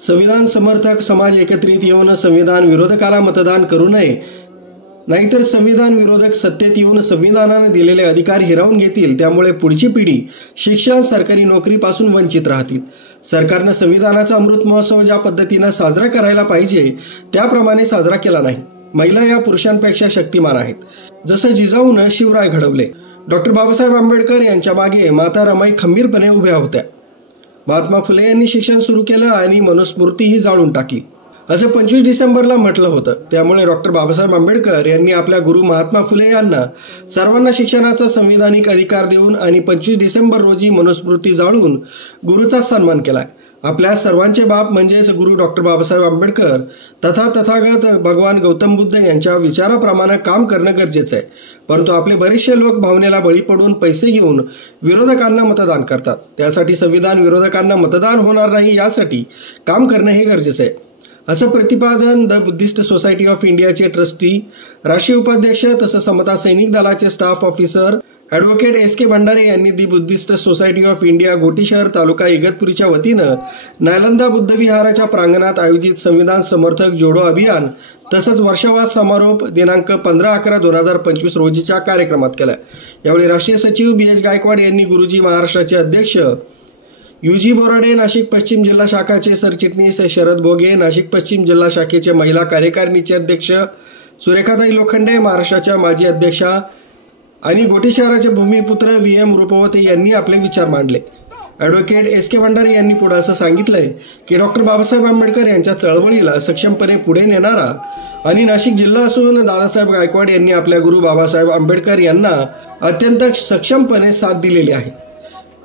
संविधान समर्थक समाज एकत्रित येऊन संविधान विरोधकाला मतदान करू नये, नाहीतर संविधान विरोधक सत्तेत येऊन संविधानाने दिलेले अधिकार हिरावून घेतील. त्यामुळे पुढची पिढी शिक्षण, सरकारी नोकरीपासून वंचित राहतील. सरकारनं संविधानाचा अमृत महोत्सव ज्या पद्धतीनं साजरा करायला पाहिजे त्याप्रमाणे साजरा केला नाही. महिला या पुरुषांपेक्षा शक्तिमान आहेत. जसं जिजाऊनं शिवराय घडवले, डॉक्टर बाबासाहेब आंबेडकर यांच्या मागे माता रमाई खंबीरपणे उभ्या होत्या. महात्मा फुले यांनी शिक्षण सुरू केलं आणि मनुस्मृतीही जाळून टाकली, असं 25 डिसेंबरला म्हटलं होतं. त्यामुळे डॉक्टर बाबासाहेब आंबेडकर यांनी आपल्या गुरु महात्मा फुले यांना सर्वांना शिक्षणाचा संविधानिक अधिकार देऊन आणि 25 डिसेंबर रोजी मनुस्मृती जाळून गुरुचा सन्मान केला. आपल्या सर्वांचे बाप म्हणजेच गुरु डॉक्टर बाबासाहेब आंबेडकर तथागत भगवान गौतम बुद्ध यांच्या विचाराप्रमाणे काम करणं गरजेचं आहे. परंतु आपले बरेचसे लोक भावनेला बळी पडून पैसे घेऊन विरोधकांना मतदान करतात. त्यासाठी संविधान विरोधकांना मतदान होणार नाही यासाठी काम करणं हे गरजेचं आहे, असं प्रतिपादन द बुद्धिस्ट सोसायटी ऑफ इंडियाचे ट्रस्टी, राष्ट्रीय उपाध्यक्ष तसंच समता सैनिक दलाचे staff officer advocate S K. Bhandare यांनी the Buddhist Society of India Ghoti शहर तालुका इगतपुरीच्या वतीनं नालंदा बुद्ध विहाराच्या प्रांगणात आयोजित संविधान समर्थक जोडो अभियान तसंच वर्षावाद समारोप दिनांक 15/11/2025 रोजीच्या कार्यक्रमात केला. यावेळी राष्ट्रीय सचिव बी.एच. गायकवाड यांनी गुरुजी महाराष्ट्राचे अध्यक्ष यू.जी. बोराडे, नाशिक पश्चिम जिल्हा शाखाचे सरचिटणीस शरद भोगे, नाशिक पश्चिम जिल्हा शाखेचे महिला कार्यकारिणीचे अध्यक्ष सुरेखाताई लोखंडे, महाराष्ट्राच्या माजी अध्यक्षा आणि घोटी शहराचे भूमिपुत्र व्ही.एम. रूपवते यांनी आपले विचार मांडले. Advocate S K. भंडारे यांनी पुढे असं सांगितलंय की डॉक्टर बाबासाहेब आंबेडकर यांच्या चळवळीला सक्षमपणे पुढे नेणारा आणि नाशिक जिल्हा असून दादासाहेब गायकवाड यांनी आपल्या गुरु बाबासाहेब आंबेडकर यांना अत्यंत सक्षमपणे साथ दिलेली आहे.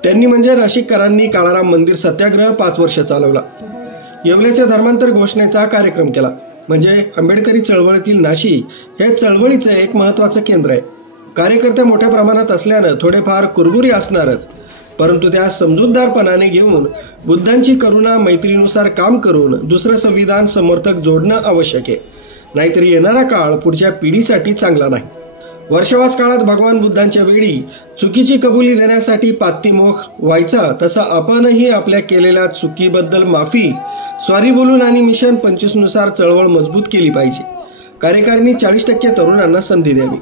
त्यांनी म्हणजे नाशिककरांनी काळाराम मंदिर सत्याग्रह 5 वर्ष चालवला. येवल्याच्या धर्मांतर घोषणेचा कार्यक्रम केला. म्हणजे आंबेडकरी चळवळीतील नाशिक हे चळवळीचं एक महत्त्वाचं केंद्र आहे. कार्यकर्ते मोठ्या प्रमाणात असल्यानं थोडेफार कुरबुरी असणारच, परंतु त्या समजूतदारपणाने घेऊन बुद्धांची करुणा मैत्रीनुसार काम करून दुसरं संविधान समर्थक जोडणं आवश्यक आहे. नाहीतर येणारा काळ पुढच्या पिढीसाठी चांगला नाही. वर्षवास काळात भगवान बुद्धांच्या वेळी चुकीची कबुली देण्यासाठी पातिमोख व्हायचा, तसा आपणही आपल्या केलेल्या चुकीबद्दल माफी, सॉरी बोलून आणि मिशन 25 नुसार चळवळ मजबूत केली पाहिजे. कार्यकारिणी 40% तरुणांना संधी द्यावी.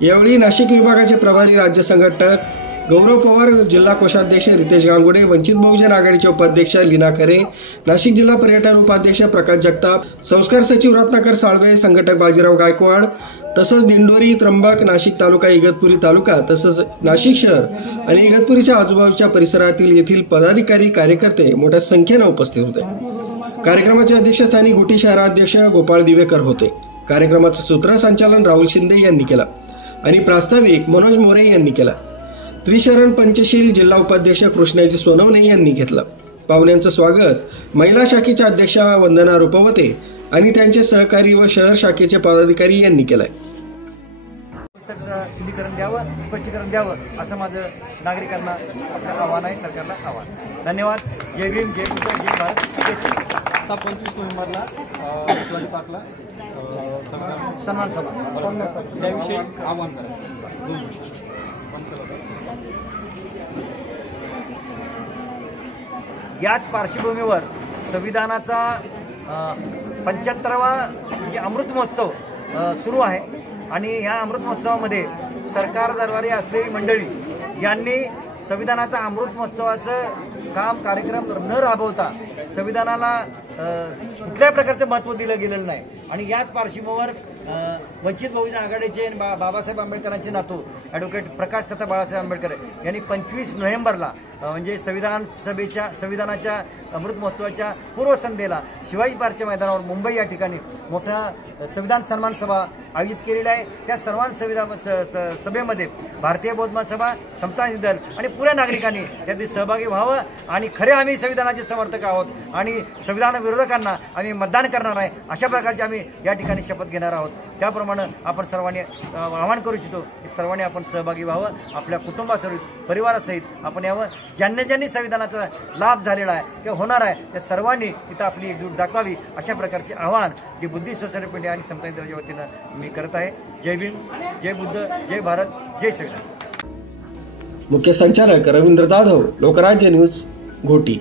यावेळी नाशिक विभागाचे प्रभारी राज्य संघटक गौरव पवार, जिल्हा कोषाध्यक्ष रितेश गांगुडे, वंचित बहुजन आघाडीचे उपाध्यक्ष लीना खरे, नाशिक जिल्हा पर्यटन उपाध्यक्ष प्रकाश जगताप, संस्कार सचिव रत्नाकर साळवे, संघटक बाजीराव गायकवाड, तसंच दिंडोरी, त्र्यंबक, नाशिक तालुका, इगतपुरी तालुका तसंच नाशिक शहर आणि इगतपुरीच्या आजूबाजूच्या परिसरातील येथील पदाधिकारी, कार्यकर्ते मोठ्या संख्येनं उपस्थित होते. कार्यक्रमाचे अध्यक्षस्थानी घोटी शहराध्यक्ष गोपाळ दिवेकर होते. कार्यक्रमाचं सूत्रसंचालन राहुल शिंदे यांनी केलं आणि प्रास्ताविक मनोज मोरे यांनी केला. त्रिशरण पंचशील जिल्हा उपाध्यक्ष कृष्णाजी सोनवणे यांनी घेतलं. पाहुण्यांचं स्वागत महिला शाखेच्या अध्यक्षा वंदना रूपवते आणि त्यांचे सहकारी व शहर शाखेचे पदाधिकारी यांनी केलंय. स्पष्टीकरण द्यावं असं माझं नागरिकांना आपलं आव्हान आहे, सरकारला आव्हान. धन्यवाद. जय भीम, जय बुद्ध, जय भारत. 25 नोव्हेंबरला पार्कला सन्मान सभा त्याविषयी आव्हान करायचं. याच पार्श्वभूमीवर संविधानाचा 75वा जे अमृत महोत्सव सुरू आहे आणि या अमृत महोत्सवामध्ये सरकारद्वारे असलेली मंडळी यांनी संविधानाचा अमृत महोत्सवाचं काम कार्यक्रम न राबवता संविधानाला कुठल्याही प्रकारचं महत्त्व दिलं गेलेलं नाही. आणि याच पार्श्वभूमीवर वंचित बहुजन आघाडीचे बाबासाहेब आंबेडकरांचे नातू ॲडव्होकेट प्रकाश तथा बाळासाहेब आंबेडकर यांनी 25 नोव्हेंबरला म्हणजे संविधानाच्या अमृत महोत्सवाच्या पूर्वसंध्येला शिवाजी पार्कच्या मैदानावर मुंबई या ठिकाणी मोठा संविधान सन्मान सभा आयोजित केलेली आहे. त्या सर्वांना सभेमध्ये भारतीय बौद्ध महासभा, समता दल आणि पुऱ्या नागरिकांनी त्यात सहभागी व्हावं आणि खरे आम्ही संविधानाचे समर्थक आहोत आणि संविधान विरोधकांना आम्ही मतदान करणार आहे अशा प्रकारचे आम्ही या ठिकाणी शपथ घेणार आहोत. त्याप्रमाणे आपण सर्वांनी आवाहन करू इच्छितो की सर्वांनी आपण सहभागी व्हावं, आपल्या कुटुंबासहित परिवारासहित आपण यावं. ज्यांनी संविधानाचा लाभ झालेला आहे किंवा होणार आहे त्या सर्वांनी तिथं आपली एकजूट दाखवावी अशा प्रकारचे आवाहन जी बुद्धिस्ट सोसायटी ऑफ इंडिया आणि समता दलाच्या वतीनं मी करत आहे. जय भीम, जय बुद्ध, जय भारत, जय संविधान. मुख्य संचालक रवींद्र जाधव, लोकराज्य न्यूज, घोटी.